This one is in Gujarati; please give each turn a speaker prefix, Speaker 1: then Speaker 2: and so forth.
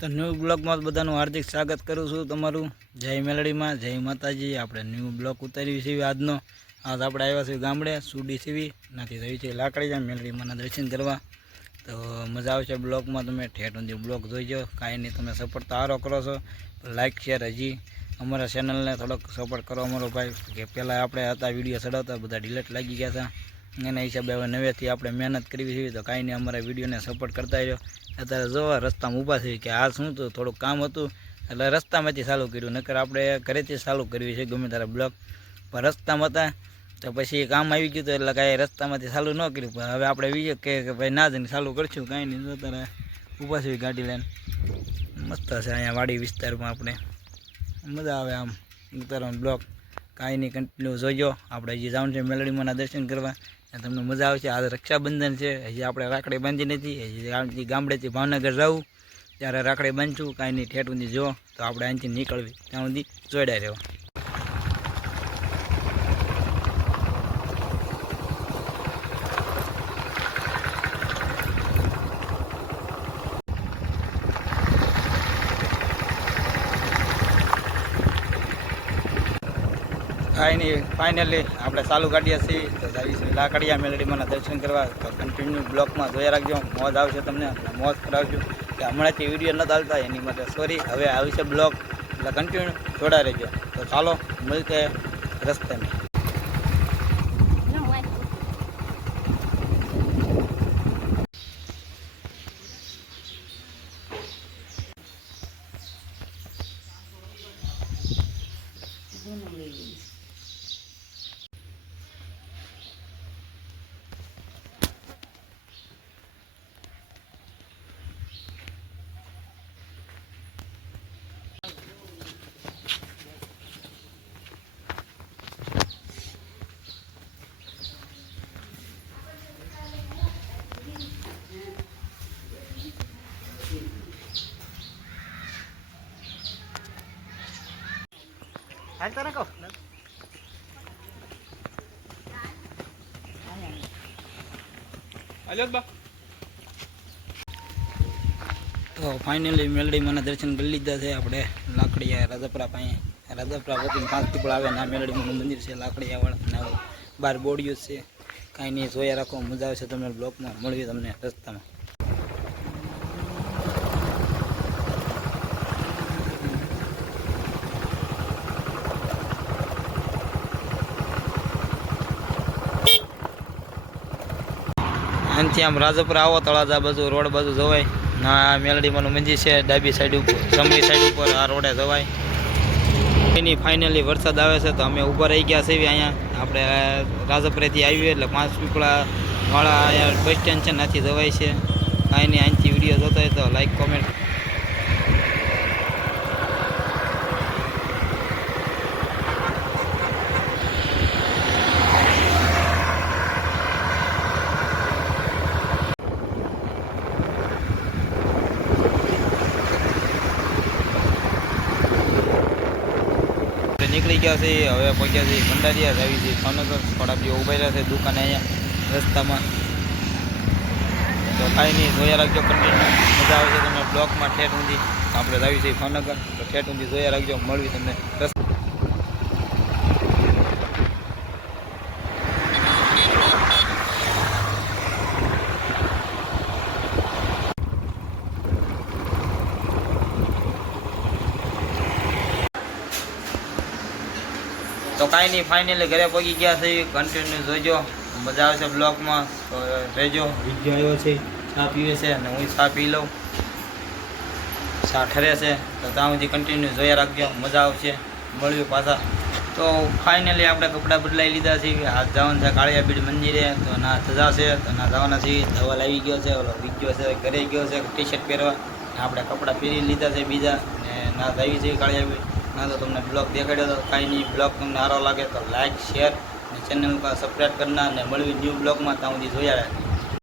Speaker 1: તો ન્યૂ બ્લોગમાં બધાનું હાર્દિક સ્વાગત કરું છું તમારું. જય મેલડીમાં, જય માતાજી. આપણે ન્યૂ બ્લોગ ઉતારી છીએ આજનો. આજ આપણે આવ્યા છીએ ગામડે, સુડી સીવી. નાથી થઈ છે લાકડી જાય મેલડીમાંના દર્શન કરવા. તો મજા આવશે બ્લોગમાં તમે ઠેઠ સુધી બ્લોગ જોઈજો. કાંઈ નહીં, તમે સપોર્ટ તો સારો કરો છો. લાઇક શેર હજી. અમારા ચેનલને થોડોક સપોર્ટ કરો અમારો ભાઈ, કે પહેલાં આપણે હતા વીડિયો ચડાવતા, બધા ડિલેટ લાગી ગયા હતા. એના હિસાબે હવે નવેથી આપણે મહેનત કરવી છે તો કાંઈ નહીં, અમારા વિડીયોને સપોર્ટ કરતા રહ્યો અત્યારે જોવા રસ્તામાં ઊભા થઈ કે આ શું હતું થોડુંક કામ હતું, એટલે રસ્તામાંથી ચાલુ કર્યું. નકર આપણે ઘરેથી ચાલુ કરવી છે ગમે તારા બ્લોક પણ રસ્તામાં હતા તો પછી કામ આવી ગયું હતું એટલે કાંઈ રસ્તામાંથી ચાલુ ન કર્યું. પણ હવે આપણે વિજય કે ભાઈ ના જઈને ચાલુ કરશું, કાંઈ નહીં. તો તારે ઊભા છે ગાડી લઈને. મસ્ત છે અહીંયા વાડી વિસ્તારમાં આપણે. મજા આવે આમ. ઉતારવાનો બ્લોક કાંઈ નહીં કન્ટિન્યુ જોજો. આપણે હજી જવાનું છે મેલડીમાંના દર્શન કરવા. તમને મજા આવશે. આજે રક્ષાબંધન છે. હજી આપણે રાખડી બાંધી નથી. હજી ગામડેથી ભાવનગર જવું ત્યારે રાખડી બાંધશું. કાંઈ નહીં, ઠેઠ સુધી જો. તો આપણે અહીંથી નીકળવી. ત્યાં સુધી જોડાઈ રહેવા. કાંઈ ફાઇનલી આપણે ચાલુ કાઢીએ છીએ. તો લાકડીયા લાકડિયા મેલડીમાંના દર્શન કરવા. તો કન્ટિન્યુ બ્લોકમાં જોયા રાખજો. મોજ આવશે તમને. મોજ કરાવજો. કે હમણાંથી વીડિયો નથી ચાલતા એની માટે સોરી હવે આવશે બ્લોક. એટલે કન્ટિન્યુ જોડા રહેજો. તો ચાલો મળતે રસ્તે. હાલતા રાખો. તો ફાઇનલી મેલડી મને દર્શન કરી લીધા છે. આપણે લાકડીયા રાજાપરા પાસે રાજાપરા વતી પાંચ પીપળ આવે ના મેલડીનું મંદિર છે લાકડીયાવાળા બાર બોડીઓ છે. કાંઈ નહીં જોયા રાખો મજા આવશે. તમને બ્લોકમાં મળવી તમને રસ્તામાં. અહીંથી આમ રાજપુર આવો, તળાજા બાજુ, રોડ બાજુ જવાય. ના મેલડીમાંનું મંજી છે, ડાબી સાઈડ ઉપર, જમણી સાઈડ ઉપર આ રોડે જવાય. એની ફાઇનલી વરસાદ આવે છે, તો અમે ઊભા રહી ગયા છીએ અહીંયા. આપણે રાજપુરેથી આવીએ એટલે પાંચ પીપળા વાળા અહીંયા બસ સ્ટેન્ડ છે નાથી જવાય છે. કાંઈ નહીં અહીંથી વીડિયો જોતા હોય તો લાઈક કોમેન્ટ નીકળી ગયા છે, હવે પહોંચ્યા છે ભંડારીયા, આવી છે ભાવનગર, થોડા બી ઊભા રહ્યા છે દુકાને અહીંયા રસ્તામાં. તો કાંઈ નહીં, જોયા રાખજો કન્ટિન્યુ મજા આવે છે તમને બ્લોકમાં ઠેઠ ઊંધી. આપણે આવી છે ભાવનગર, તો ઠેઠ ઊંધી જોયા રાખજો મળવી તમને. રસ્તા તો કાંઈ નહીં ફાઇનલી ઘરે પહોંચી ગયા છે. કન્ટિન્યુ જોજો. મજા આવશે બ્લોકમાં તો રહેજો. વીડિયો આવ્યો છે. ચા પીવે છે અને હું ચા પી લઉં. ચા ઠરે છે. તો ત્યાં સુધી કન્ટિન્યુ જોયા રાખજો. મજા આવશે. મળ્યું પાછા. તો ફાઇનલી આપણે કપડાં બદલાઈ લીધા છે હાથ જવાનું છે કાળિયા બીડ મંદિરે. તો ના ધજા છે તો ના જવાના છે ધવલ આવી ગયો છે. ઓલો વિગ્યો છે, ઘરે ગયો છે. ટી શર્ટ પહેરવા આપણે કપડાં પહેરી લીધા છે બીજા. ને ના આવી છે કાળિયા બીડ ના તો તમને બ્લોગ દેખાડ્યો તો કાંઈ નહીં. બ્લોગ તમને સારો લાગે તો લાઇક શેર અને ચેનલ પર સબસ્ક્રાઈબ કરના અને મળવી ન્યૂ બ્લોગમાં ત્યાં સુધી જોયા રાખી